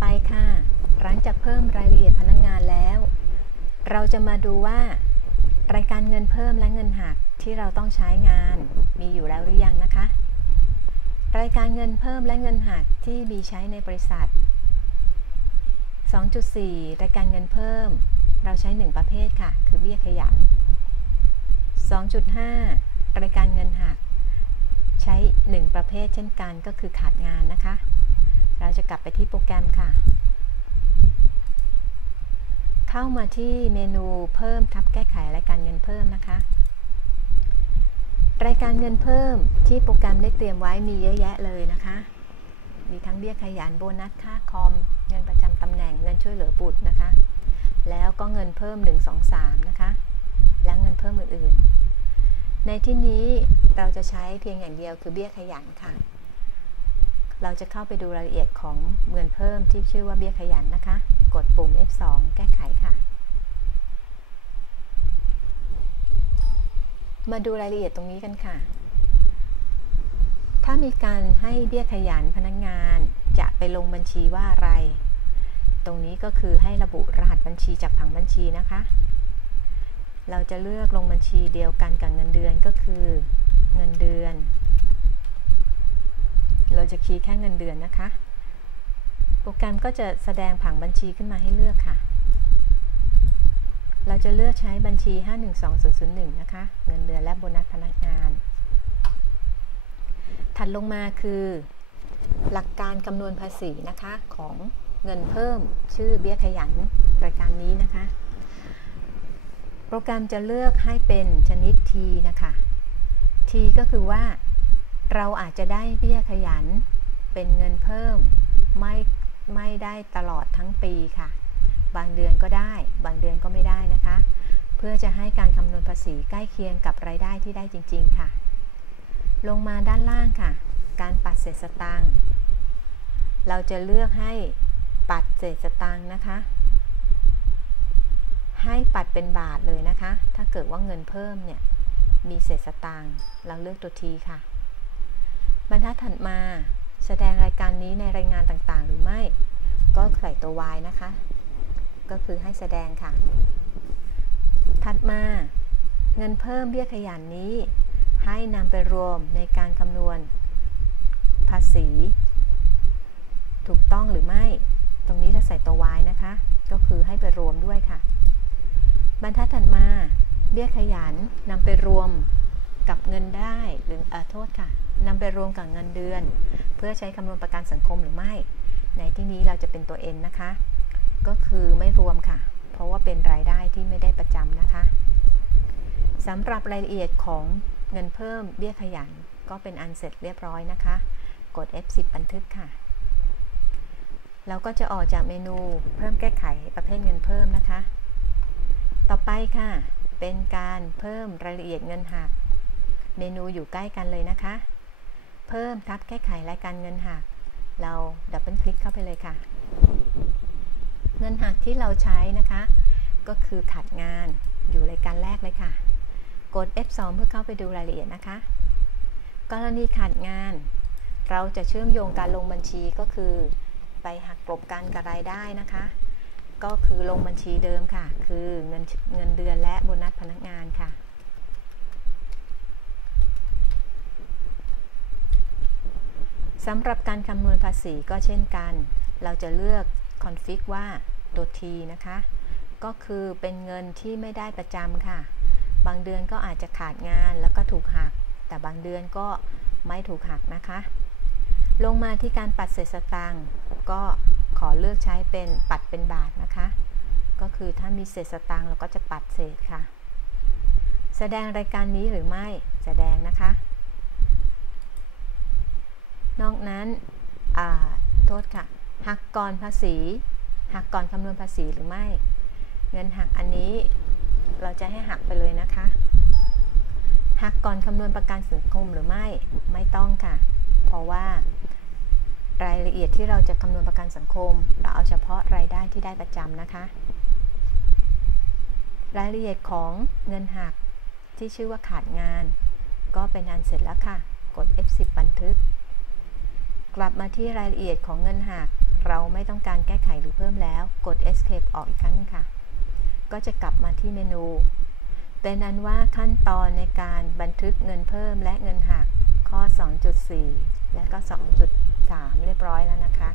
ไปค่ะ หลังจากเพิ่มรายละเอียดพนักงงานแล้ว เราจะมาดูว่า รายการเงินเพิ่มและเงินหักที่เราต้องใช้งาน มีอยู่แล้วหรือยังนะคะ รายการเงินเพิ่มและเงินหักที่มีใช้ในบริษัท 2.4 รายการเงินเพิ่ม เราใช้ 1 ประเภทค่ะ คือเบี้ยขยัน 2.5 รายการเงินหัก ใช้ 1 ประเภทเช่นกันก็คือขาดงานนะคะ เราจะกลับไปที่โปรแกรมค่ะ เข้ามาที่เมนูเพิ่มทับแก้ไขรายการเงินเพิ่มนะคะ รายการเงินเพิ่มที่โปรแกรมได้เตรียมไว้มีเยอะแยะเลยนะคะ มีทั้งเบี้ยขยันโบนัสค่าคอม เงินประจำตำแหน่งเงินช่วยเหลือบุตรนะคะ แล้วก็เงินเพิ่ม 1 2 3 นะคะ และเงินเพิ่มอื่นๆ ในที่นี้เราจะใช้เพียงอย่างเดียวคือเบี้ยขยันค่ะ เราจะเข้าไปดูรายละเอียดของเงินเพิ่มที่ชื่อว่าเบี้ยขยันนะคะ กดปุ่ม F2 แก้ไขค่ะ มาดูรายละเอียดตรงนี้กันค่ะ ถ้ามีการให้เบี้ยขยันพนักงงานจะไปลงบัญชีว่าอะไร ตรงนี้ก็คือให้ระบุรหัสบัญชีจากผังบัญชีนะคะ เราจะเลือกลงบัญชีเดียวกันกับเงินเดือนก็คือ เงินเดือน เราจะคีย์แค่เงินเดือนนะคะ โปรแกรมก็จะแสดงผังบัญชีขึ้นมาให้เลือกค่ะ เราจะเลือกใช้บัญชี 512001 นะคะ เงินเดือนและโบนัสพนักงาน ถัดลงมาคือ หลักการคำนวณภาษีนะคะของเงินเพิ่มชื่อเบี้ยขยันรายการนี้นะคะ โปรแกรมจะเลือกให้เป็นชนิด T นะคะ T ก็คือว่า เราอาจจะได้เบี้ยขยัน เป็นเงินเพิ่ม ไม่ไม่ได้ตลอดทั้งปีค่ะ บางเดือนก็ได้ บางเดือนก็ไม่ได้นะคะ เพื่อจะให้การคำนวณภาษีใกล้เคียงกับรายได้ที่ได้จริง ๆ ค่ะ ลงมาด้านล่างค่ะ การปัดเศษสตางค์เราจะเลือกให้ปัดเศษสตางค์นะคะ ให้ปัดเป็นบาทเลยนะคะ ถ้าเกิดว่าเงินเพิ่มเนี่ยมีเศษสตางค์เราเลือกตัวทีค่ะ บรรทัดถัดมาแสดงรายการนี้ในรายงานต่างๆ หรือไม่ ก็ใส่ตัว y นะคะ ก็คือให้แสดงค่ะ ถัดมา เงินเพิ่มเบี้ยขยันนี้ ให้นำไปรวมในการคำนวณ ภาษี ถูกต้องหรือไม่ ตรงนี้เราใส่ตัว y นะคะ ก็คือให้ไปรวมด้วยค่ะ บรรทัดถัดมา เบี้ยขยันนำไปรวมกับเงินได้หรืออโทษค่ะ นำไปรวมกับเงินเดือน เพื่อใช้คำนวณประกันสังคมหรือไม่ ในที่นี้เราจะเป็นตัว n นะคะ ก็คือไม่รวมค่ะ เพราะว่าเป็นรายได้ที่ไม่ได้ประจำนะคะสำหรับรายละเอียดของเงินเพิ่มเบี้ยขยันก็เป็นอันเสร็จเรียบร้อยนะคะ กด F10 บันทึกค่ะ เราก็จะออกจากเมนูเพิ่มแก้ไขประเภทเงินเพิ่มนะคะ ต่อไปค่ะ เป็นการเพิ่มรายละเอียดเงินหัก เมนูอยู่ใกล้กันเลยนะคะ เพิ่มทับแก้ไขรายการเงินหัก เราดับเบิลคลิกเข้าไปเลยค่ะ เงินหักที่เราใช้นะคะ ก็คือขาดงานอยู่รายการแรกเลยค่ะ กด F2 เพื่อเข้าไปดูรายละเอียดนะคะ กรณีขาดงาน เราจะเชื่อมโยงการลงบัญชีก็คือไปหักกลบกันกับรายได้นะคะ ก็คือลงบัญชีเดิมค่ะ คือเงินเงินเดือนและโบนัสพนักงานค่ะ สำหรับการคำนวณภาษีก็เช่นกัน เราจะเลือก config ว่าตัว T นะคะ ก็คือเป็นเงินที่ไม่ได้ประจำค่ะ บางเดือนก็อาจจะขาดงานแล้วก็ถูกหัก แต่บางเดือนก็ไม่ถูกหักนะคะ ลงมาที่การปัดเศษสตางค์ก็ขอเลือกใช้เป็นปัดเป็นบาทนะคะ ก็คือถ้ามีเศษสตางค์เราก็จะปัดเศษค่ะ แสดงรายการนี้หรือไม่แสดงนะคะ นั้นโทษค่ะ หักก่อนภาษี หักก่อนคำนวณภาษีหรือไม่ เงินหักอันนี้เราจะให้หักไปเลยนะคะ หักก่อนคำนวณประกันสังคมหรือไม่ ไม่ต้องค่ะ เพราะว่ารายละเอียดที่เราจะคำนวณประกันสังคม เราเอาเฉพาะรายได้ที่ได้ประจำนะคะ รายละเอียดของเงินหักที่ชื่อว่าขาดงาน ก็เป็นอันเสร็จแล้วค่ะ กด F10 บันทึก กลับมาที่รายละเอียดของเงินหัก เราไม่ต้องการแก้ไขหรือเพิ่มแล้ว กด escape ออกอีกครั้งค่ะ ก็จะกลับมาที่เมนู เป็นนั้นว่าขั้นตอนในการบันทึกเงินเพิ่มและเงินหัก ข้อ 2.4 และก็ 2.3 เรียบร้อยแล้วนะคะ